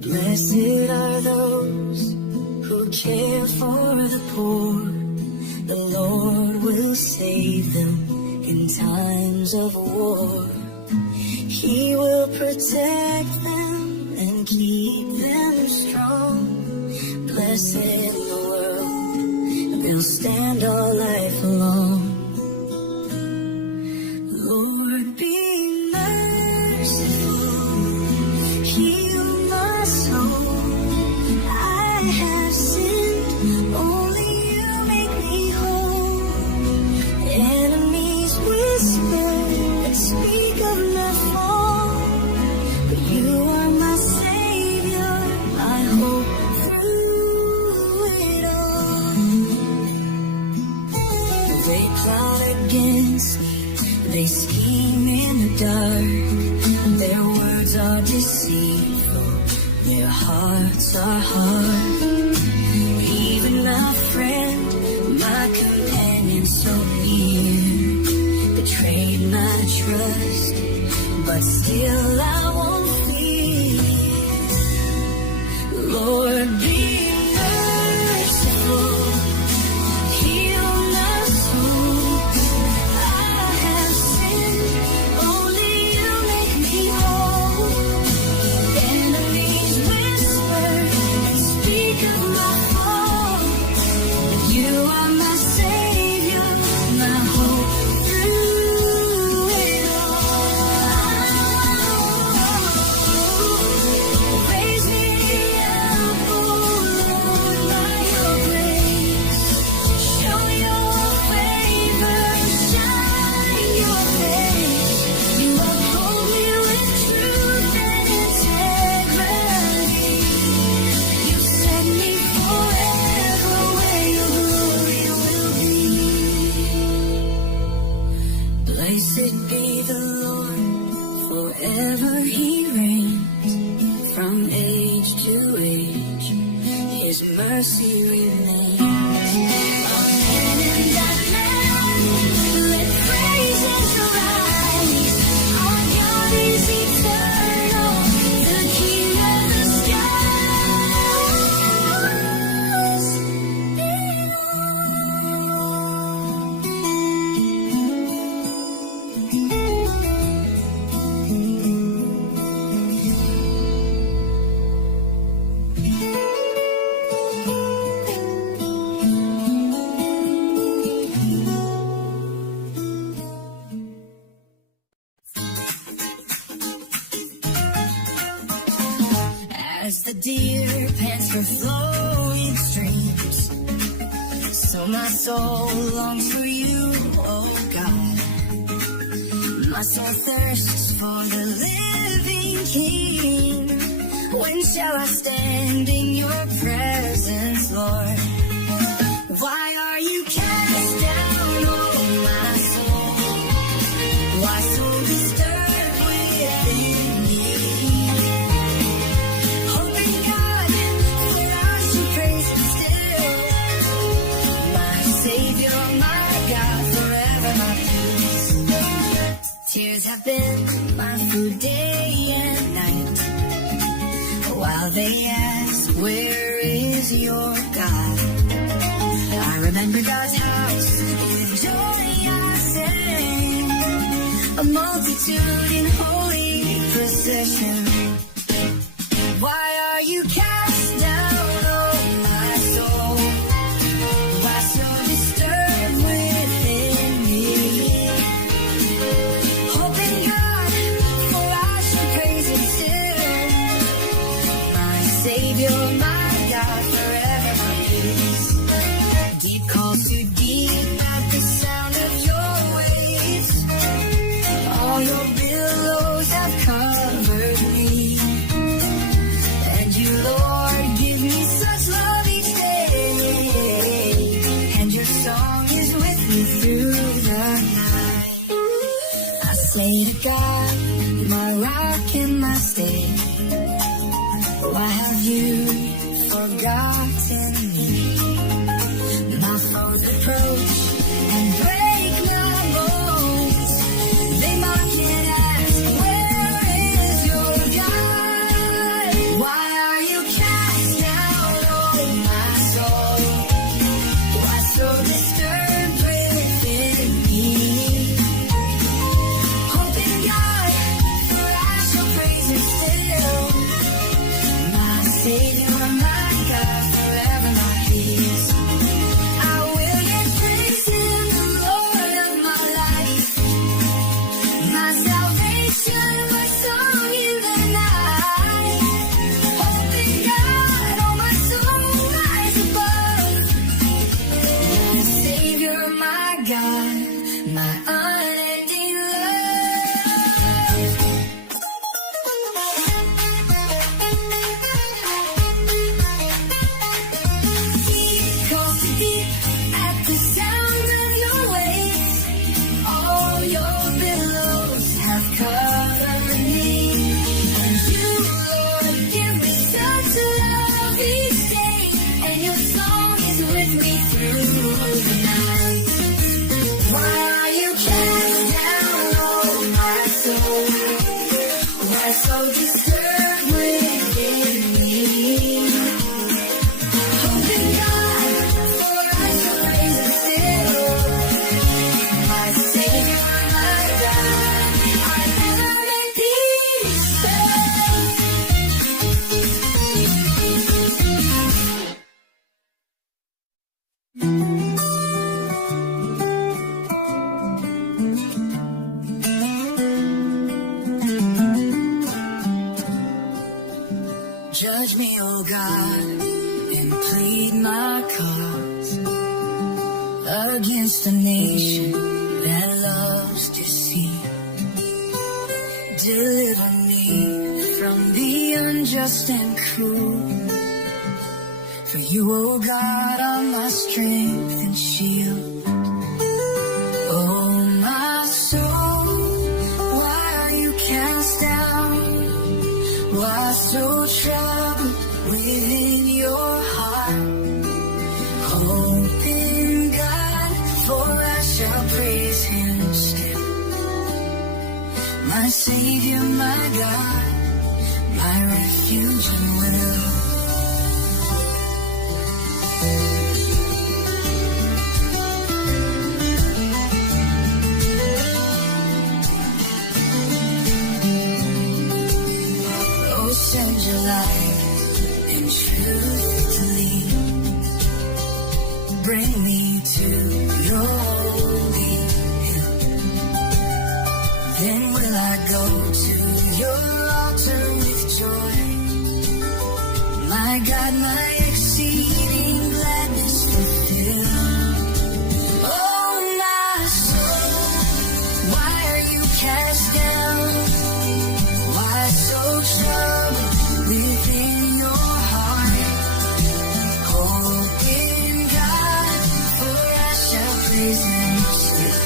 Blessed are those who care for the poor. The Lord will save them in times of war. He will protect them and keep them strong. Blessed in the world, they'll stand all life long. Lord, be merciful, heal my soul. I have sinned, only you make me whole. Enemies whisper and speak of my fall, but you are my Savior, my hope through it all. They plot against me, they scheme in the dark. Their words are deceitful, their hearts are hard. Even my friend, my companion so near, betrayed my trust, but still I won't fear. Lord, be merciful, heal my soul. I have sinned, only you make me whole. Enemies whisper and speak of my fall, but you are my Savior, my hope through it all. Raise me up, oh Lord, by your grace. Show your favor, shine your face. You uphold me with truth and integrity. You set me forever where your glory will be. Blessed be the Lord, forever he reigns. From age to age, his mercy remains. Amen and amen. Let praises rise. Our God is eternal, the King of the As the deer pants for flowing streams, so my soul longs for you, oh God. My soul thirsts for the living King. When shall I stand in your presence, Lord? Why are you cast down, oh my soul? Why so disturbed within me? Hoping God, for I should praise him still. My Savior, my God, forever my peace. Tears have been my food day and night, while they ask, where is your God? I remember God's house, with joy I sang, a multitude in holy procession. Why are you cast down, oh my soul? Why so disturbed within me? Hoping God, for I should praise him still. My Savior, my God, forever my peace. Deep calls to deep at the sound of your waves. All your billows have covered me. And you, Lord, give me such love each day. And your song is with me through the night. I say to God, my rock and my stay, why have you forgotten me? My foes approach and break my bones. my unending love. Deep calls to deep at the sound of your waves. All your billows have covered me. And you, Lord, give me such love each day. And your song is with me through the night. Why are you cast down, oh my soul? Why so disturbed within me? Hope in God, for I shall raise it still. My Savior, my God, I never meant these Judge me, oh God, and plead my cause against a nation that loves deceit. Deliver me from the unjust and cruel. For you, oh God, are my strength and shield. Oh, my soul, why are you cast down? Why so troubled within your heart? Hope in God, for I shall praise Him still. My Savior, my God, my refuge and will. Oh, send your light and truth to lead. Bring me to your holy hill. Then will I go to your altar with joy. My God, my exceeding gladness fulfill. Oh, my soul, why are you cast down? Why so troubled within your heart? Hope in God, for I shall praise Him still.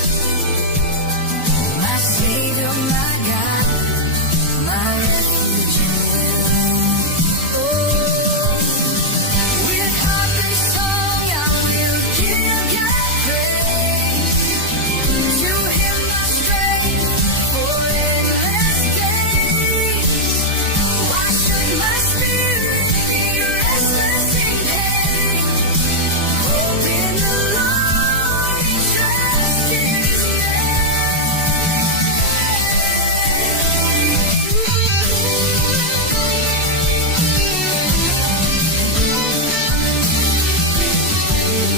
My Savior, my God, my refuge and will. With harp and song I will give God praise. To Him my strength for endless days. Why should my spirit be restless in pain? Hope in the Lord, trust in His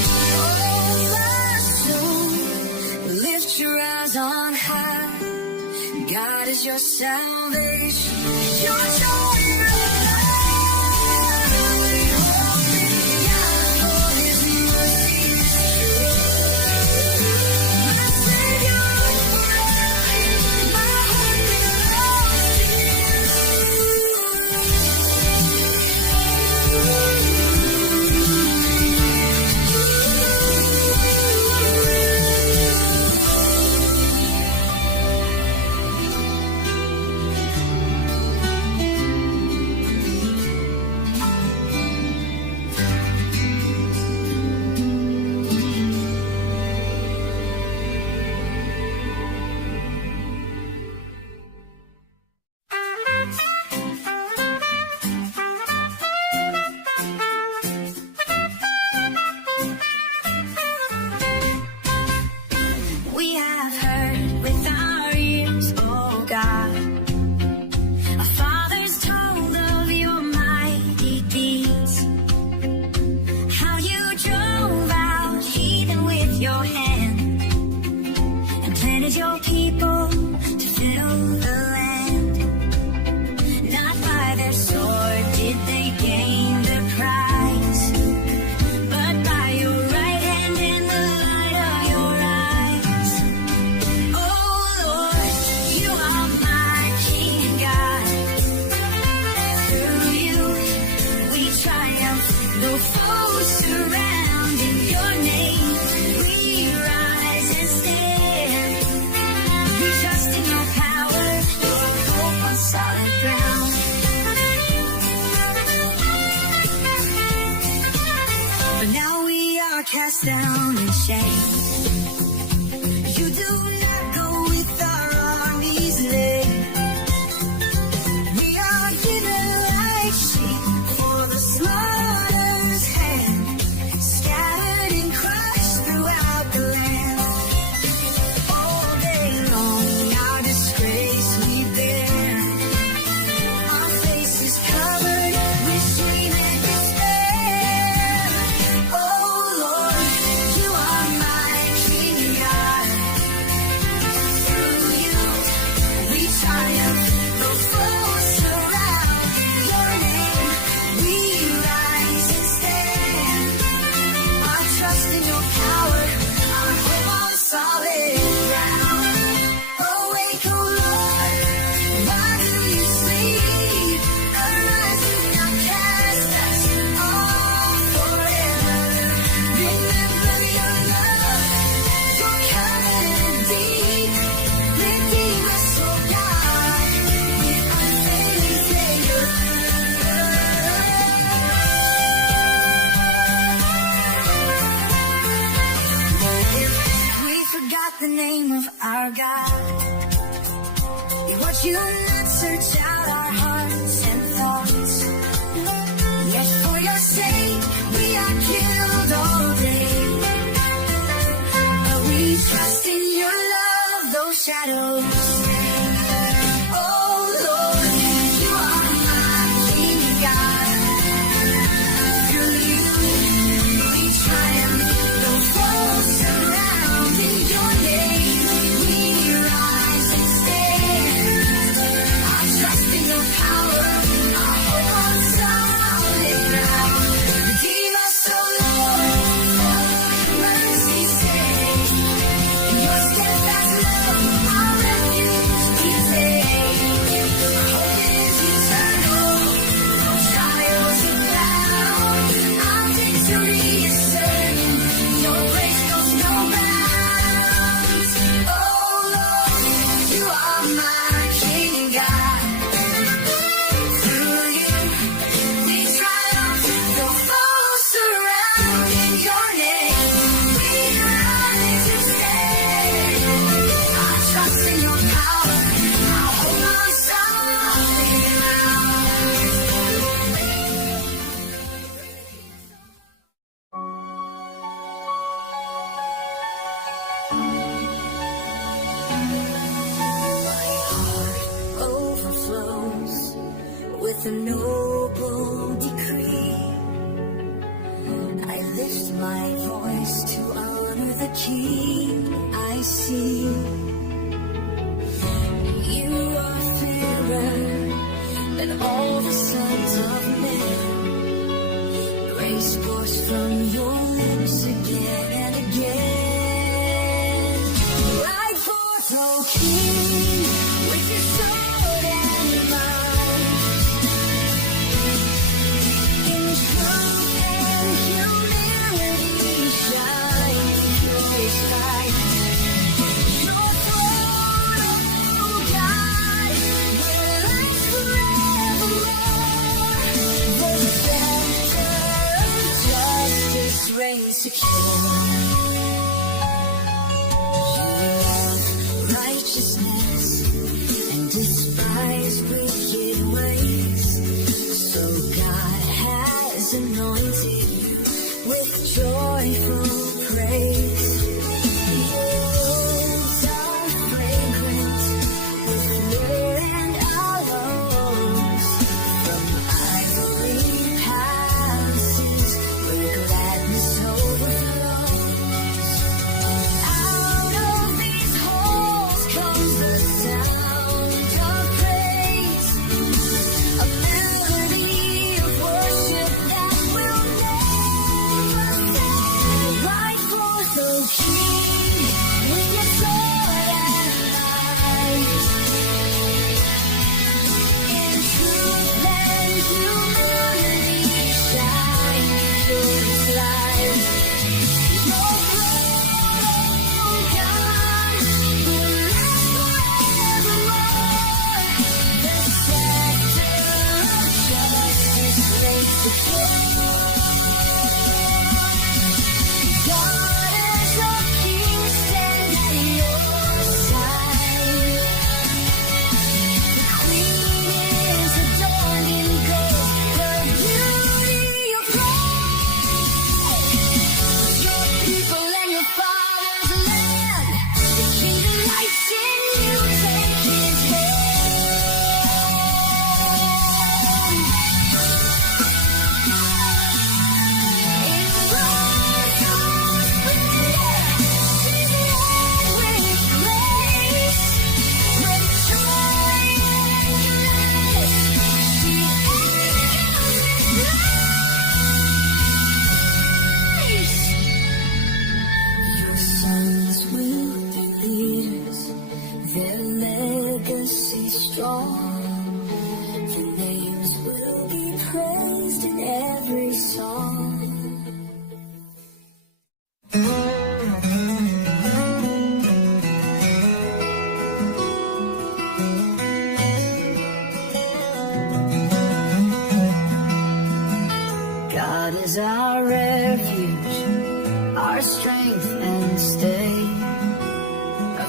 Oh, my soul, lift your eyes on high. God is your salvation, your joy in the light. Hope in God, for His mercy is true. My Savior forever, my heart belongs to We have heard with our ears, oh God, our fathers told of your mighty deeds, how you drove out heathen with your hand and planted your people to fill the land. Not by their sword did they gain the prize, but by your right hand and the light of your eyes. cast down in shame. You do not go with our armies late. We are given like sheep for the slaughter's hand, scattered and crushed throughout the land. All day long our disgrace we bear, our faces covered with shame and despair. Oh Lord, you are my King God. Through you we triumph, though foes surround. Your name we rise and stand. Our trust in your power, our hope on solid ground. Awake, O Lord, why do you sleep? Arise, do not cast us off forever. Remember your love, your covenant deep. Redeem us, O God, with unfailing favor. If we forgot the name of our God, would you not search out our hearts and thoughts? Yet for your sake we are killed all day. But we trust in your love, those shadows stay. Oh Lord, you are my King God. Through you we triumph, though foes surround. In your name we rise and stand. Our trust in your power, our hope on solid ground. Redeem us, O Lord, for your mercy's sake. In your steadfast love, our refuge we take. Our hope is eternal, though trials abound. Our victory is certain, your grace knows no bounds. Oh Lord, you are my King God. Through you we triumph, though foes surround. In your name we rise and stand. Our trust in your power, our hope on solid My heart overflows with a noble decree. I lift my voice to honor the King I see. You are fairer than all the sons of men. Grace pours from your lips again and again. Ride forth, O King, with your sword and might. In truth and humility shine your sight. Your throne, O God, will last forevermore. The scepter of justice reigns secure.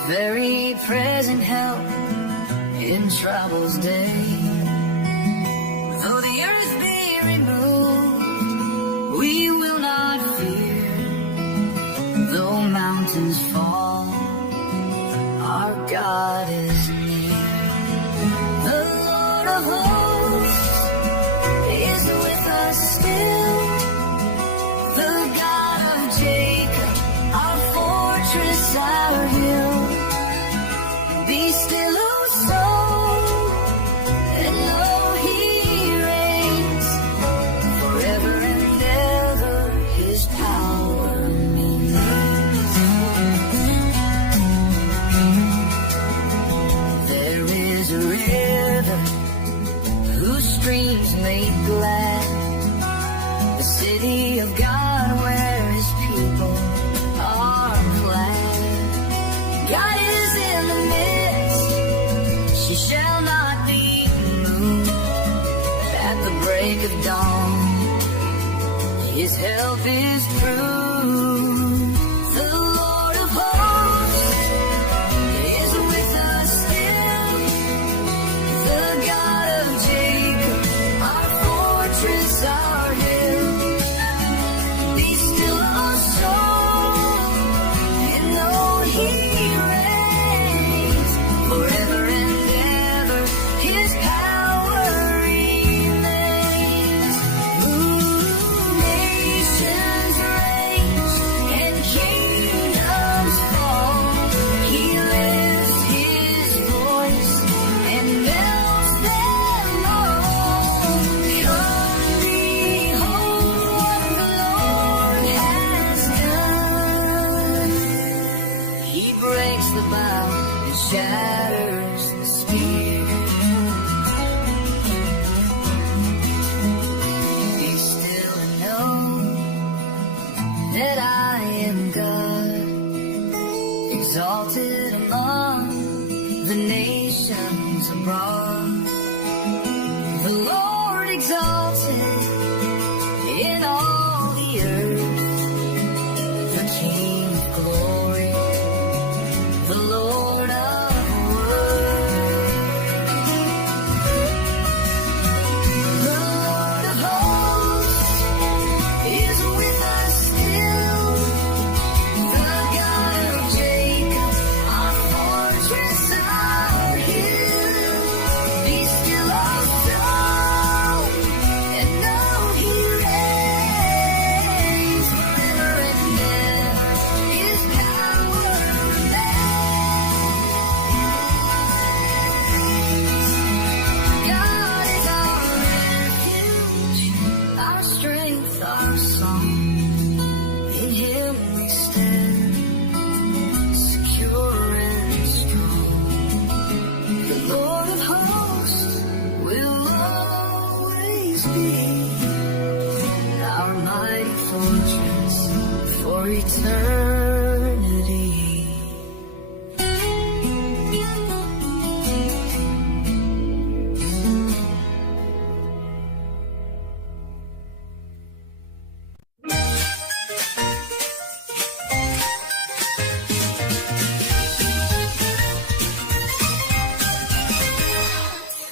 very present help in trouble's day. Though the earth be removed, we will not fear. Though mountains fall, our God is near. The Lord of hosts is with us still. The God of Jacob, our fortress, our hill. Be still, O soul, and know He reigns. Forever and ever His power remains. There is a river whose streams make glad the city of God, where His people are glad. God is in the midst, she shall not be moved. At the break of dawn, His help is proved. The Lord of hosts is with us still. The God of Jacob, our fortress, our hill. Be still, O soul, and know He reigns. Forever and ever His power remains. Nations rage and kingdoms fall. He lifts His voice and melts them all. Come, behold what the Lord has done. He breaks the bow and shatters the spear. Be still and know that I am God, exalted among the nations abroad. The Lord exalted in all the earth, the King of glory, the Lord of words. The Lord of hosts is with us still. The God of Jacob, our fortress, our hill. Be still, O soul, and know He reigns. Forever and ever His power remains. God is our refuge, our strength, our song. In Him we stand, secure and strong. The Lord of hosts will always be our mighty fortress for eternity.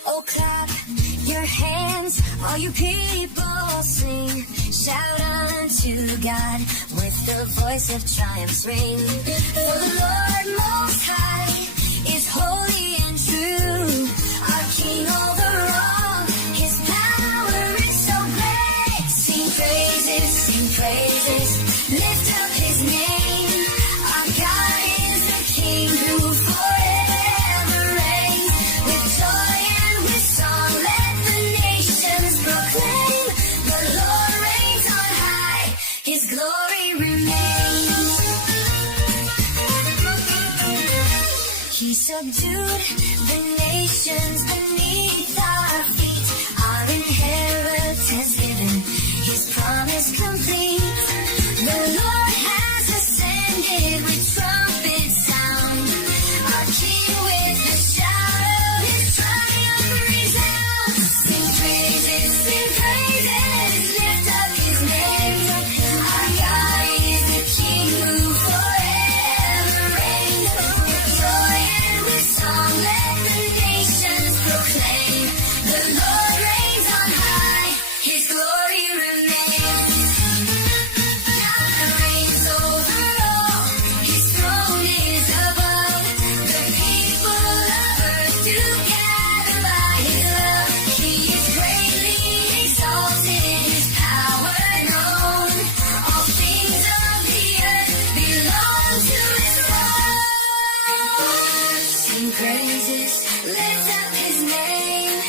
Oh, clap your hands, all you people sing. Shout unto God with the voice of triumph ring. For the Lord Most High is holy and true. Our King over all, His power is so great. Sing praises, lift up His name. Our God is the King who forever reigns. With joy and with song, let the nations proclaim. The Lord reigns on high, His glory remains. He subdued the nations beneath our feet. Our inheritance given, His promise complete. The Lord has ascended with trumpet sound. Our King with the shout of His triumph resound. Sing praises, lift up His name. Our God is the King who forever reigns. With joy sing praises, lift up his name.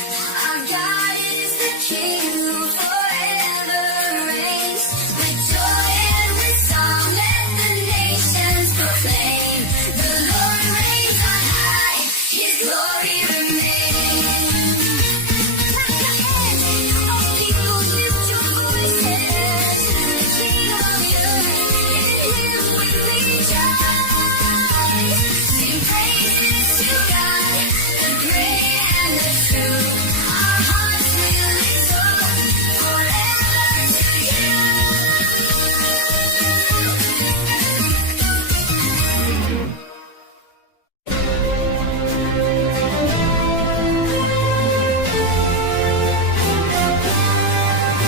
Our God is the King who forever reigns. With joy and with song, let the nations proclaim. The Lord reigns on high, his glory remains. Clap your hands, all people lift your voices. The King of the earth, in him we rejoice. Sing praises to God, the great and the true. Our hearts will exalt forever to you.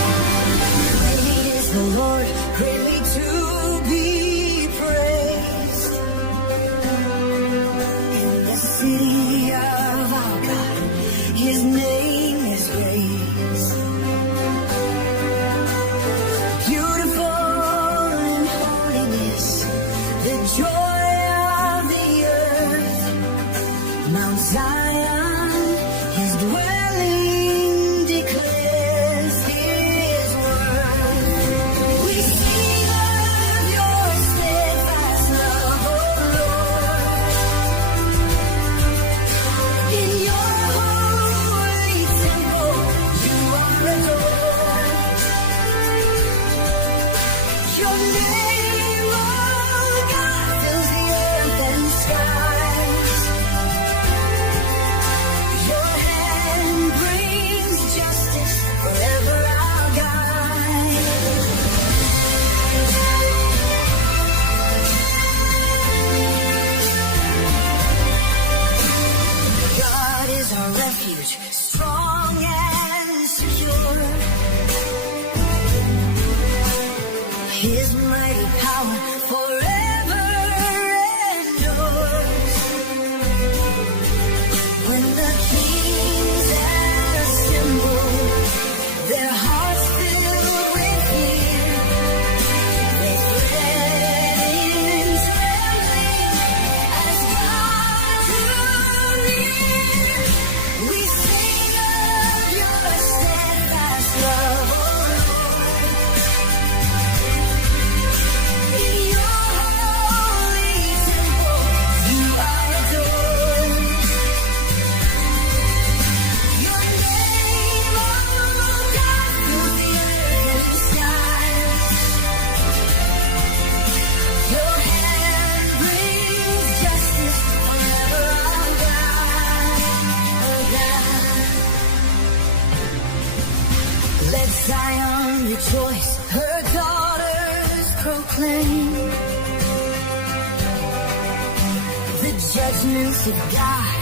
Great is the Lord, greatly to be praised. In the city of our God, his name is raised. Beautiful in holiness, the joy of the earth. Mount Zion, his dwelling declares his word. We sing of your steadfast love, O Lord. In your holy temple, you are adored. Your name, O God, fills the earth and skies. Your hand brings justice, forever our guide. God is our refuge, strong and secure. His mighty power forever endures. When the kings assemble, their hearts filled with fear, they fled in trembling as God drew near. We sing of your steadfast love, O Lord. In your holy temple, you are adored. Your name, O God, fills the earth and skies. Your hand brings justice, forever our God. Let Zion rejoice, her daughters proclaim the judgments of God,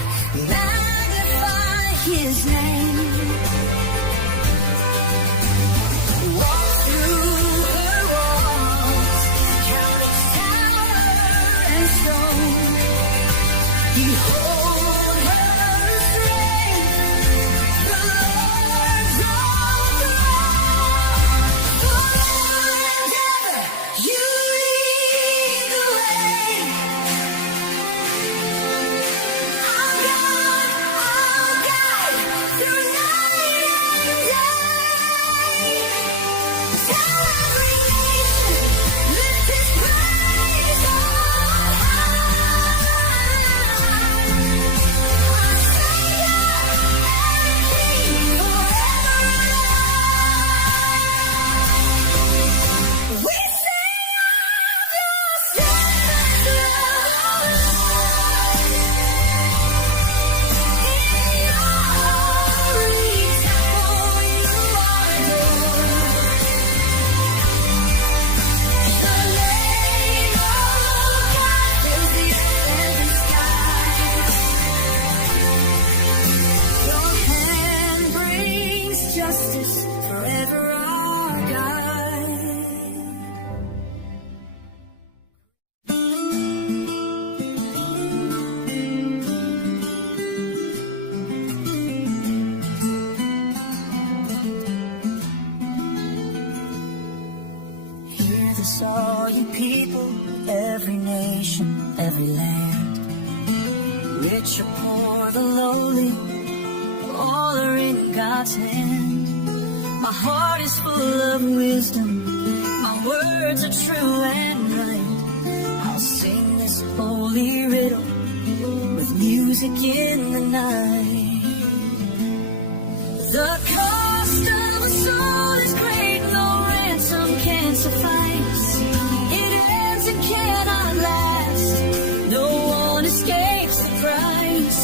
magnify his name. Walk through her walls, count its tower and stone. Behold her strength, the Lord's own throne. Forever and ever, you lead the way. Our God, our guide, through night and day. Tell every nation, lift his praise on high. rich or poor, the lowly, all are in God's hand. My heart is full of wisdom, my words are true and right. I'll sing this holy riddle with music in the night. The cost of a soul is great, no ransom can suffice. It ends and cannot last, no one escapes the price.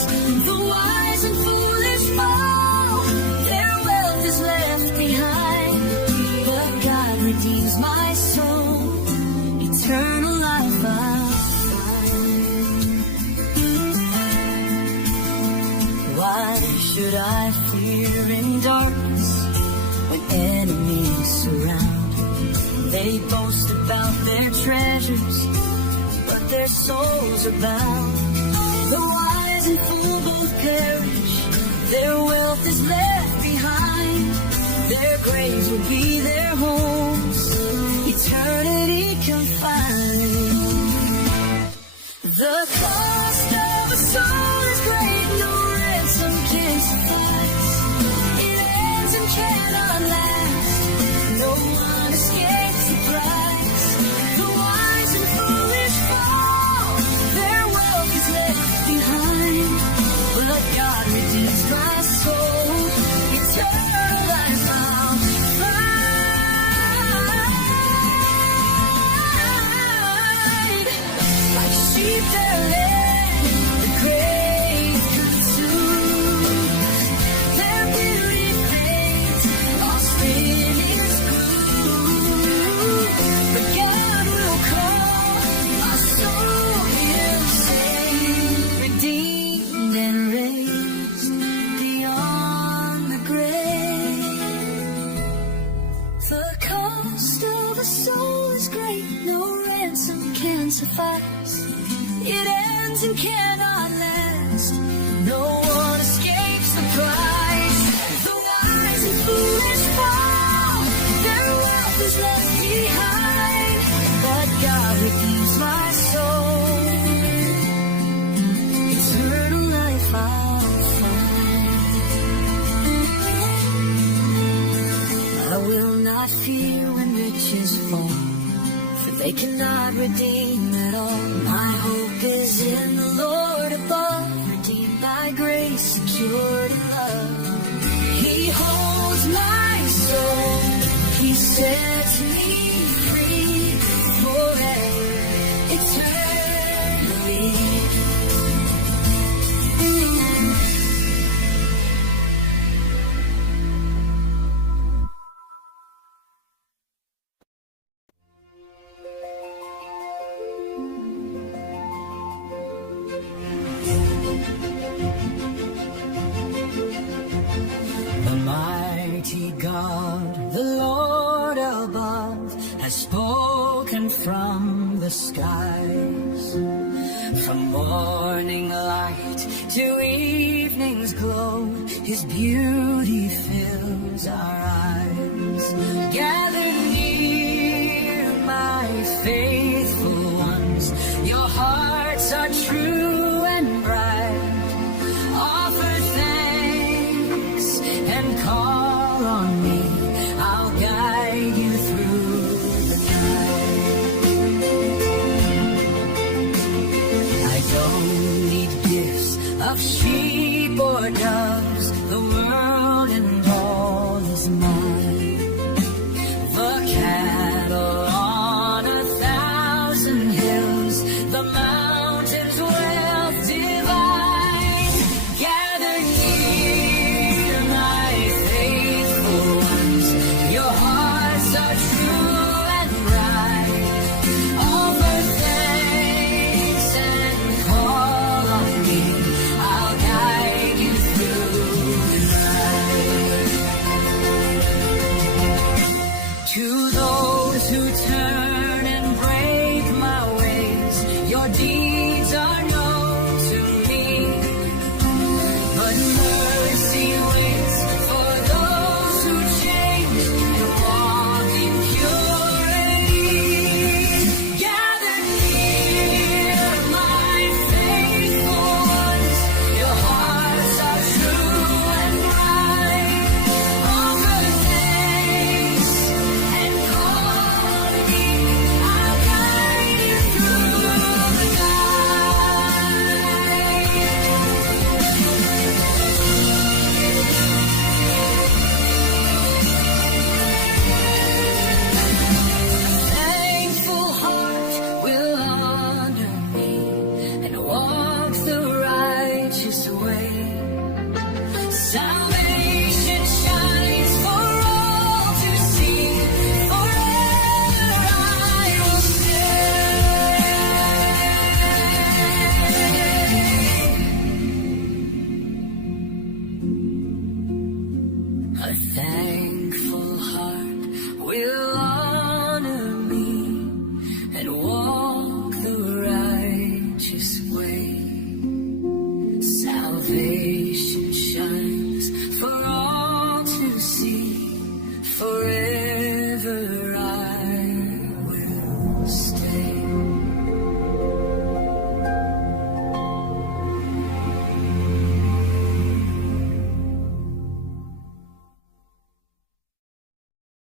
The wise and foolish fall, their wealth is left behind. But God redeems my soul, eternal life I'll find. Why should I fear in darkness when enemies surround? They boast about their treasures, but their souls are bound. The wise and fool both perish, their wealth is left behind. Their graves will be their homes, eternity confined. The cost of a soul is great, no ransom can suffice. It ends and cannot last, no one escapes the price. The wise and foolish fall, their wealth is left behind. But God redeems my soul, eternal life I'll find. Like sheep that led the grave consumed, their beauty fades, lost in its gloom. But God will call my soul, He'll save, redeemed and raised beyond the grave. The cost of a soul is great, no ransom can suffice. It ends and cannot last, no one escapes the price. The wise and foolish fall, their wealth is left behind. But God redeems my soul, eternal life I'll find. I will not fear when riches fall, for they cannot redeem at all. My hope is in the Lord above, redeemed by grace, secured in love. He holds my soul, He sets me free forever, eternally. The mighty God, the Lord above, has spoken from the skies. From morning light to evening's glow, His beauty fills our eyes. Gather near, my faithful ones, your hearts are true and bright. Offer thanks and call on me, I'll guide you through the night. I don't need gifts of sheep or doves, the world and all is mine. The cattle on 1,000 hills, the mountains wealth divine. Gather near, my faithful ones, your hearts are true and right. Offer thanks and call on me, I'll guide you through the night. salvation.